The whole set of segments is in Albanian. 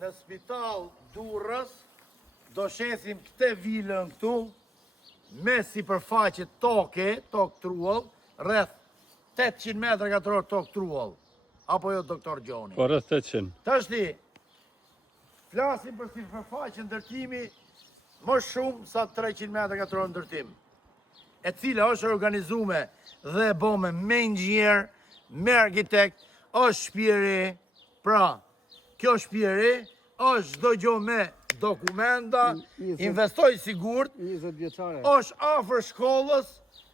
në spital Durrës, do shesim këtë vilën këtu, me sipërfaqe tokë truall, rreth 800 metra katror tokë truall. Apo jo, doktor Gjoni? Po, rreth 800. Tashti, flasim për sipërfaqe ndërtimi më shumë sa 300 metra katror ndërtim, e cila është organizume dhe bome me inxhinier, me arkitekt, është shpjeri, pra, kjo shpjeri është çdo gjë me dokumenta, investoj sigurt, 20 vjeçare. është afër shkollës,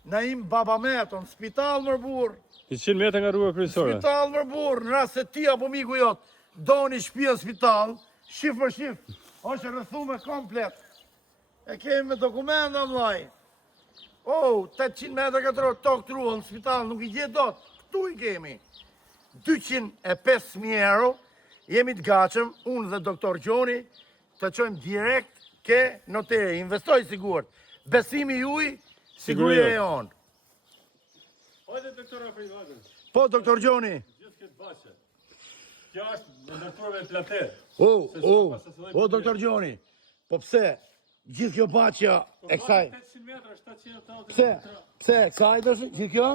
na im babameton, spital Mërbur, 100 metra nga rruga kryesore. spital Mërbur, në rast se ti apo miku jot doni shtëpi në spital, shif për shif, është rrethume komplet. E kemi me dokumenta vllai. 800 metra katror tokë truall në spital, nuk i gjet dot. Këtu i kemi. 205.000 euro, jemi të gatshëm, unë dhe doktor Gjoni, të qojmë direkt ke noteri, investoj sigurt. Besimi juj, siguria e jonë. Hajde doktor Afrivagën. Po, doktor Gjoni. Gjithë këtë bache. Kjo është ndërtuar me platet. O, doktor Gjoni. Po pse? Gjithë kjo baqja e kësaj. 800 metra, 780 Pse? metra. Pse? E kësaj dështë? Gjithë kjo?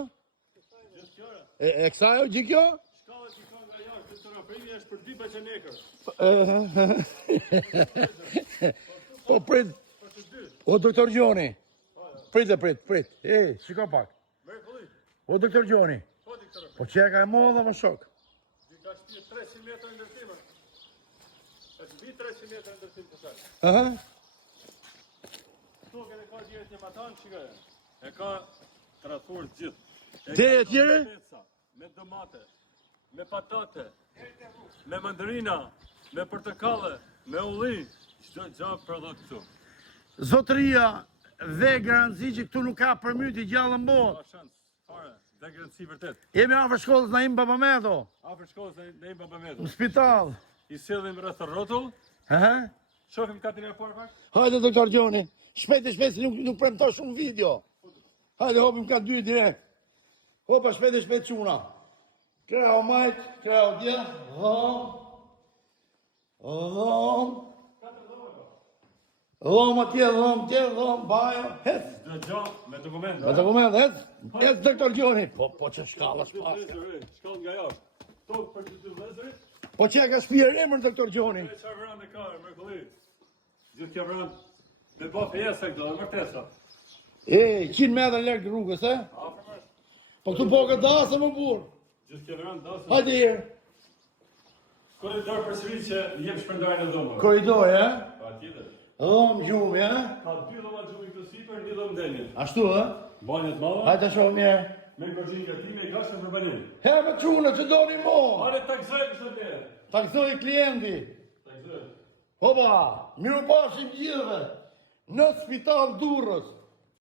Gjithë kjo. E kësaj o gjithë kjo? Shkalla që ka nga jashtë, doktor Afrimi është për 2 beqenekër. Po prit. O, doktor Gjoni. Prit. Shiko pak. Mrekulli. O, doktor Gjoni. Po, doktor Afrimi. Po që e ka e modha më shok? Ka shpje 300 metra ndërtime. Ka shpje 300 metra ndërtim të saj. Aha. Këtu e ka direkt një matan, shikaj. E ka trathur gjithë. Deri e tjere? Me domate, me patate, me mandarina, me portakalle, me ulli, çdo gjë prodhot këtu. Zotëria dhe garanci që këtu nuk ka përmyti gjallë në botë. Ka shans, fare, dhe garanci vërtet. Jemi afër shkollës Naim Babameto, Afër shkollës në një babametu. në spital. I sillim rreth rrotull, Aha. shohim katën e parë pak. Hajde, doktor Gjoni. Shpejt si nuk premto shumë video. Hajde, hopim ka dy direkt. Hopa, shpejt quna. Kreo majt, kreo dje, dhom atje, dhom, bajo, hec. Çdo gjë me dokumenta. Me dokument, hec, doktor Gjoni. Po që shkalla shpaska. Shkall nga jashtë. Tokë për të dy vëllezërit. Po që e ka shpirë emër, doktor Gjoni. E çfarë vranë ka, mrekulli. Gjithë kjo vranë me bë pjesë këto, e martesa. 100 metra larg rrugës, e? Afër. Po këtu po ka dasë më burr. Gjithë kjo vranë dasëm. Hajde herë. Korridor për sërinë që jep shpërndarjen e dhomave. Korridor, e? Patjetër. Dhom gjumi, e? Ka 2 dhoma gjumi këtu sipër, 1 dhomë denjë. Ashtu, e? Banjet mëdha, Hajde shohim mirë. me gërgjin gërtime i gashtë për banin. He me çuna që doni mo. Hale taksoj kështë të bjerë. Taksoj klienti. Taksoj. Hopa, miru pashim gjithëve. Në spital Durrës.